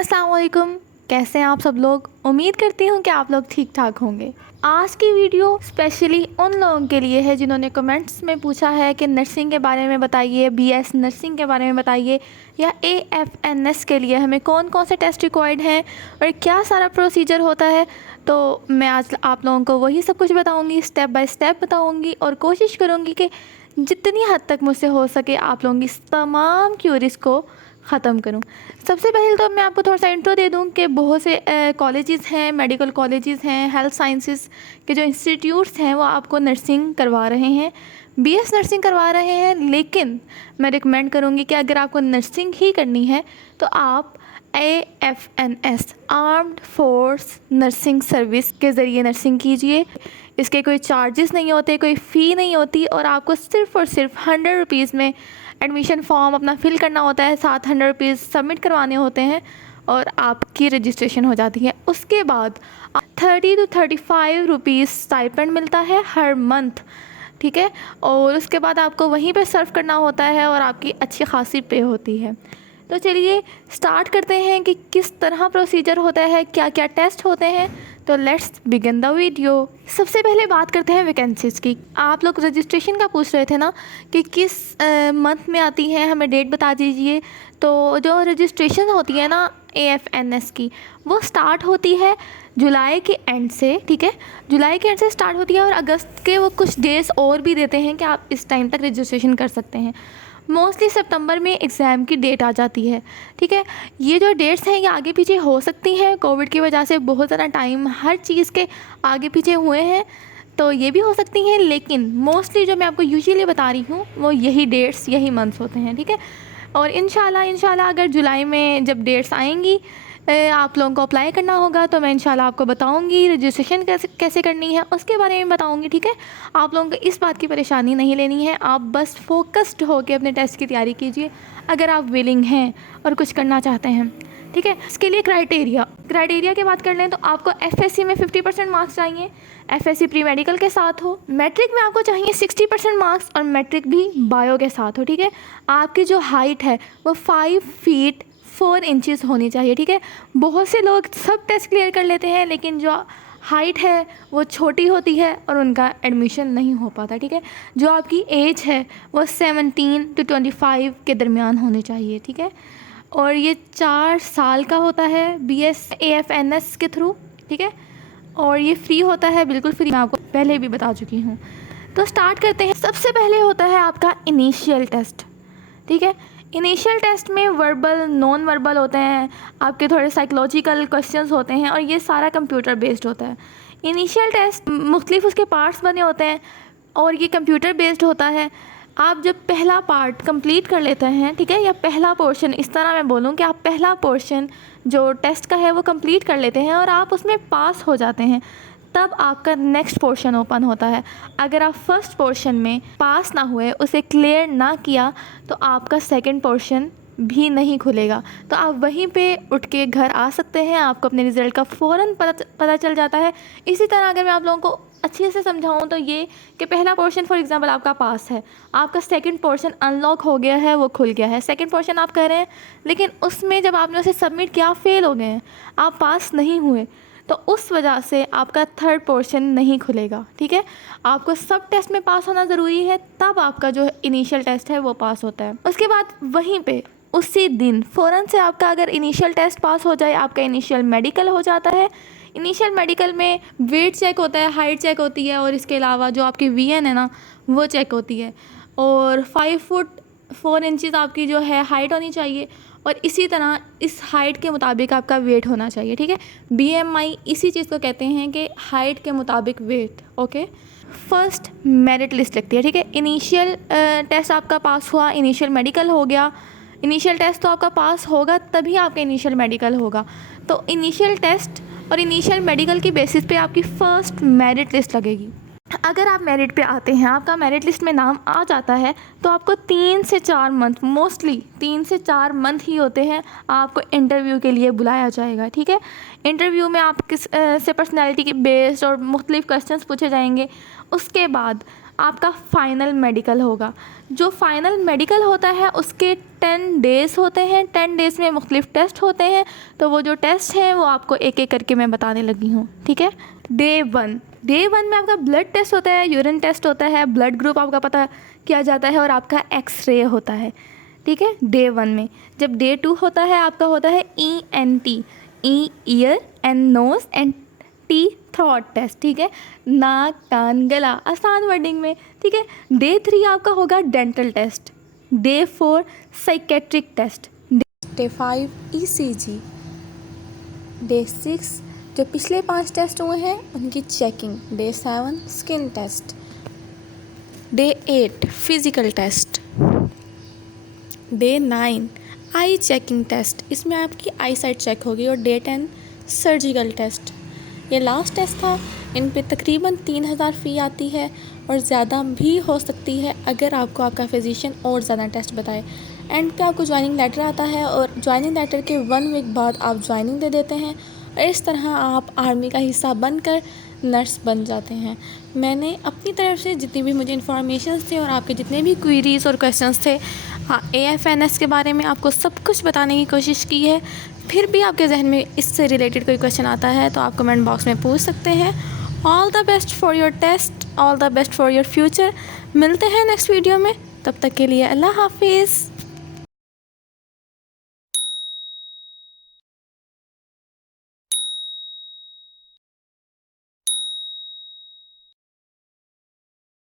अस्सलाम वालेकुम। कैसे हैं आप सब लोग? उम्मीद करती हूँ कि आप लोग ठीक ठाक होंगे। आज की वीडियो स्पेशली उन लोगों के लिए है जिन्होंने कमेंट्स में पूछा है कि नर्सिंग के बारे में बताइए, बीएस नर्सिंग के बारे में बताइए, या एएफएनएस के लिए हमें कौन कौन से टेस्ट रिक्वायर्ड हैं और क्या सारा प्रोसीजर होता है। तो मैं आज आप लोगों को वही सब कुछ बताऊँगी, स्टेप बाय स्टेप बताऊँगी और कोशिश करूँगी कि जितनी हद तक मुझसे हो सके आप लोगों की तमाम क्यूरीज़ को ख़त्म करूं। सबसे पहले तो मैं आपको थोड़ा सा इंट्रो दे दूं कि बहुत से कॉलेजेस हैं, मेडिकल कॉलेजेस हैं, हेल्थ साइंसेस के जो इंस्टीट्यूट्स हैं वो आपको नर्सिंग करवा रहे हैं, बीएस नर्सिंग करवा रहे हैं। लेकिन मैं रिकमेंड करूंगी कि अगर आपको नर्सिंग ही करनी है तो आप एएफएनएस आर्म्ड फोर्स नर्सिंग सर्विस के ज़रिए नर्सिंग कीजिए। इसके कोई चार्जेस नहीं होते, कोई फ़ी नहीं होती और आपको सिर्फ़ और सिर्फ 100 रुपीज़ में एडमिशन फॉर्म अपना फिल करना होता है, 700 रुपीज़ सबमिट करवाने होते हैं और आपकी रजिस्ट्रेशन हो जाती है। उसके बाद 30 to 35 रुपीज़ स्टाइपेंड मिलता है हर मंथ, ठीक है। और उसके बाद आपको वहीं पे सर्व करना होता है और आपकी अच्छी खासी पे होती है। तो चलिए स्टार्ट करते हैं कि किस तरह प्रोसीजर होता है, क्या क्या टेस्ट होते हैं। तो लेट्स बिगिन द वीडियो। सबसे पहले बात करते हैं वैकेंसीज़ की। आप लोग रजिस्ट्रेशन का पूछ रहे थे ना कि किस मंथ में आती है, हमें डेट बता दीजिए। तो जो रजिस्ट्रेशन होती है ना एएफएनएस की, वो स्टार्ट होती है जुलाई के एंड से, ठीक है। जुलाई के एंड से स्टार्ट होती है और अगस्त के वो कुछ डेज और भी देते हैं कि आप इस टाइम तक रजिस्ट्रेशन कर सकते हैं। मोस्टली सितंबर में एग्ज़ाम की डेट आ जाती है, ठीक है। ये जो डेट्स हैं ये आगे पीछे हो सकती हैं, कोविड की वजह से बहुत ज़्यादा टाइम हर चीज़ के आगे पीछे हुए हैं, तो ये भी हो सकती हैं। लेकिन मोस्टली जो मैं आपको यूजुअली बता रही हूँ वो यही डेट्स, यही मंथ्स होते हैं, ठीक है। और इंशाल्लाह अगर जुलाई में जब डेट्स आएंगी आप लोगों को अप्लाई करना होगा तो मैं इंशाल्लाह आपको बताऊंगी रजिस्ट्रेशन कैसे करनी है, उसके बारे में बताऊंगी, ठीक है। आप लोगों को इस बात की परेशानी नहीं लेनी है, आप बस फोकस्ड होकर अपने टेस्ट की तैयारी कीजिए अगर आप विलिंग हैं और कुछ करना चाहते हैं, ठीक है। इसके लिए क्राइटेरिया की बात कर लें तो आपको एफएससी में 50% मार्क्स चाहिए, एफएससी प्री मेडिकल के साथ हो। मैट्रिक में आपको चाहिए 60% मार्क्स और मैट्रिक भी बायो के साथ हो, ठीक है। आपकी जो हाइट है वो 5 फीट 4 इंचज़ होनी चाहिए, ठीक है। बहुत से लोग सब टेस्ट क्लियर कर लेते हैं लेकिन जो हाइट है वो छोटी होती है और उनका एडमिशन नहीं हो पाता, ठीक है। जो आपकी एज है वो 17 to 25 के दरमियान होनी चाहिए, ठीक है। और ये 4 साल का होता है बीएस एएफएनएस के थ्रू, ठीक है। और ये फ्री होता है, बिल्कुल फ्री, मैं आपको पहले भी बता चुकी हूँ। तो स्टार्ट करते हैं। सबसे पहले होता है आपका इनिशियल टेस्ट, ठीक है। इनिशियल टेस्ट में वर्बल, नॉन वर्बल होते हैं, आपके थोड़े साइकोलॉजिकल क्वेश्चंस होते हैं और ये सारा कंप्यूटर बेस्ड होता है। इनिशियल टेस्ट मुख्तलिफ उसके पार्ट्स बने होते हैं और ये कंप्यूटर बेस्ड होता है। आप जब पहला पार्ट कंप्लीट कर लेते हैं, ठीक है, या पहला पोर्शन, इस तरह मैं बोलूँ कि आप पहला पोर्शन जो टेस्ट का है वो कंप्लीट कर लेते हैं और आप उसमें पास हो जाते हैं, तब आपका नेक्स्ट पोर्शन ओपन होता है। अगर आप फर्स्ट पोर्शन में पास ना हुए, उसे क्लियर ना किया, तो आपका सेकंड पोर्शन भी नहीं खुलेगा। तो आप वहीं पे उठ के घर आ सकते हैं, आपको अपने रिज़ल्ट का फ़ौरन पता चल जाता है। इसी तरह अगर मैं आप लोगों को अच्छे से समझाऊं तो ये कि पहला पोर्शन फॉर एग्जांपल आपका पास है, आपका सेकंड पोर्शन अनलॉक हो गया है, वो खुल गया है। सेकंड पोर्शन आप कर रहे हैं लेकिन उसमें जब आपने उसे सबमिट किया फेल हो गए हैं, आप पास नहीं हुए, तो उस वजह से आपका थर्ड पोर्शन नहीं खुलेगा, ठीक है। आपको सब टेस्ट में पास होना ज़रूरी है, तब आपका जो इनिशियल टेस्ट है वो पास होता है। उसके बाद वहीं पे उसी दिन फ़ौरन से आपका अगर इनिशियल टेस्ट पास हो जाए, आपका इनिशियल मेडिकल हो जाता है। इनिशियल मेडिकल में वेट चेक होता है, हाइट चेक होती है और इसके अलावा जो आपकी वीएन है ना वो चेक होती है। और 5 फुट 4 इंचज़ आपकी जो है हाइट होनी चाहिए और इसी तरह इस हाइट के मुताबिक आपका वेट होना चाहिए, ठीक है। बीएमआई इसी चीज़ को कहते हैं कि हाइट के मुताबिक weight, okay. First merit list लगती है, ठीक है। इनिशियल टेस्ट आपका पास हुआ, इनिशियल मेडिकल हो गया। इनिशियल टेस्ट तो आपका पास होगा तभी आपका इनिशियल मेडिकल होगा। तो इनिशियल टेस्ट और इनिशियल मेडिकल की बेसिस पे आपकी फ़र्स्ट मेरिट लिस्ट लगेगी। अगर आप मेरिट पे आते हैं, आपका मेरिट लिस्ट में नाम आ जाता है, तो आपको 3 से 4 मंथ, मोस्टली 3 से 4 मंथ ही होते हैं, आपको इंटरव्यू के लिए बुलाया जाएगा, ठीक है। इंटरव्यू में आप किस से पर्सनैलिटी के बेस्ड और मुख्तलिफ क्वेश्चंस पूछे जाएंगे। उसके बाद आपका फ़ाइनल मेडिकल होगा। जो फ़ाइनल मेडिकल होता है उसके 10 डेज़ होते हैं। 10 डेज़ में मुख्तलिफ़ टेस्ट होते हैं, तो वो जो टेस्ट हैं वो आपको एक एक करके मैं बताने लगी हूँ, ठीक है। डे 1 में आपका ब्लड टेस्ट होता है, यूरिन टेस्ट होता है, ब्लड ग्रुप आपका पता किया जाता है और आपका एक्सरे होता है, ठीक है, डे 1 में। जब डे 2 होता है आपका होता है ENT, E ear and nose and T throat test, ठीक है, नाक कान गला, आसान वर्डिंग में, ठीक है। डे 3 आपका होगा dental test, day 4 psychiatric test, day 5 ECG, day 6 जो पिछले 5 टेस्ट हुए हैं उनकी checking, day 7 skin test, day 8 physical test, day 9 eye checking test, इसमें आपकी आई साइट चेक होगी, और डे 10 सर्जिकल टेस्ट। ये लास्ट टेस्ट था। इन पे तकरीबन 3000 फ़ी आती है और ज़्यादा भी हो सकती है अगर आपको आपका फिजिशियन और ज़्यादा टेस्ट बताए। एंड पे आपको ज्वाइनिंग लेटर आता है और ज्वाइनिंग लेटर के 1 वीक बाद आप ज्वाइनिंग दे देते हैं और इस तरह आप आर्मी का हिस्सा बनकर नर्स बन जाते हैं। मैंने अपनी तरफ से जितनी भी मुझे इन्फॉर्मेशन थे और आपके जितने भी क्वेरीज़ और क्वेश्चंस थे AFNS के बारे में आपको सब कुछ बताने की कोशिश की है। फिर भी आपके जहन में इससे रिलेटेड कोई क्वेश्चन आता है तो आप कमेंट बॉक्स में पूछ सकते हैं। All the best for your test, all the best for your future. मिलते हैं नेक्स्ट वीडियो में, तब तक के लिए अल्लाह हाफिज़।